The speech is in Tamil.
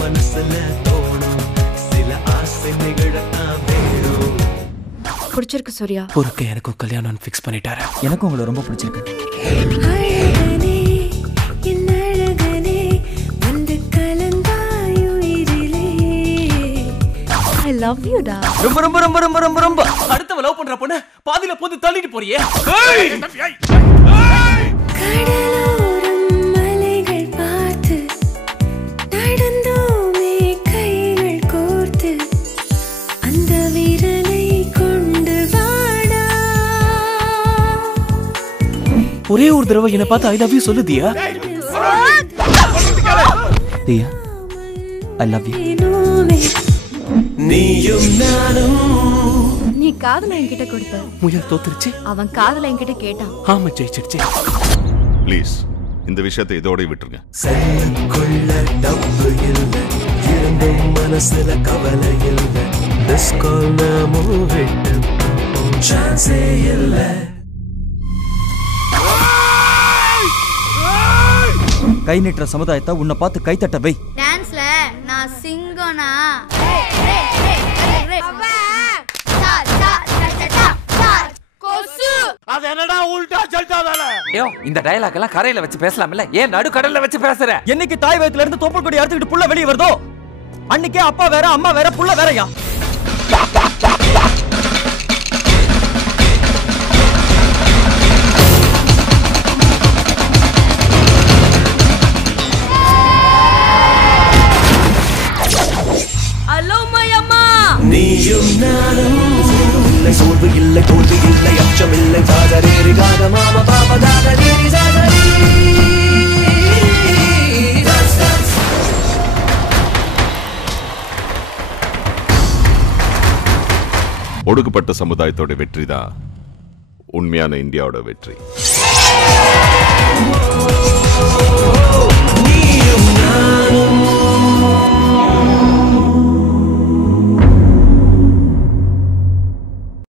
மனசுல தோணும் சில ஆசை நிகழத்தான் வேணும். பிடிச்சிருக்கு சூர்யா. பொறுக்க எனக்கும் கல்யாணம் ஃபிக்ஸ் பண்ணிட்டாரு. எனக்கும் உங்களை ரொம்ப பிடிச்சிருக்கு. I love you டா. ரொம்ப ரொம்ப ரொம்ப ரொம்ப ரொம்ப ரொம்ப அடுத்தவ லவ் பண்ற பொண்ணு பாதியில போந்து தள்ளிட்டு போறியே. கடலோரம் மலைகள் பார்த்து நடந்தோமே கைகள் கோர்த்து அந்த விரலை கொண்டு வாடா. ஒரே ஒரு தடவை என்ன பார்த்து ஐ லவ் யூ சொல்லு தியா. தியா ஐ லவ் யூ. நீயும் நானும் நீ காதல என்கிட்ட கொடுத்த. முயல் தோத்துருச்சு. அவன் காதல என்கிட்ட கேட்டான். ஆமா ஜெயிச்சிடுச்சு. ப்ளீஸ் இந்த விஷயத்தை இதோட விட்டுருங்க. செல்லக்குள்ள டப்பு இல்லை இருந்தும் மனசுல கவலை இல்லை. மிஸ் கால் நாமும் விட்டு சான்ஸே இல்லை. கை நீட்டுற சமுதாயத்தை உன்னை பார்த்து கைத்தட்ட வை. டான்ஸ்ல நான் சிங்கோனா. அது என்னடா உல்டா சல்டா வேலை? ஐயோ இந்த டயலாக் எல்லாம் கரையில வச்சு பேசலாம்ல, ஏன் நடுக்கடல்ல வச்சு பேசுற? என்னைக்கு தாய் வயித்துல இருந்து தோப்பல் கொடி அறுத்துக்கிட்டு புள்ள வெளிய வருதோ அன்னைக்கே அப்பா வேற அம்மா வேற புள்ள வேறயா. ஹலோ மயம்மா. நீயும் நானும் இல்லை சோர்வு இல்லை தோல்வி இல்லை அச்சம் இல்லை. சாகரேரி காக மாம பாப காகரேரி சாகரி. ஒடுக்கப்பட்ட சமுதாயத்தோட வெற்றி தான் உண்மையான இந்தியாவோட வெற்றி.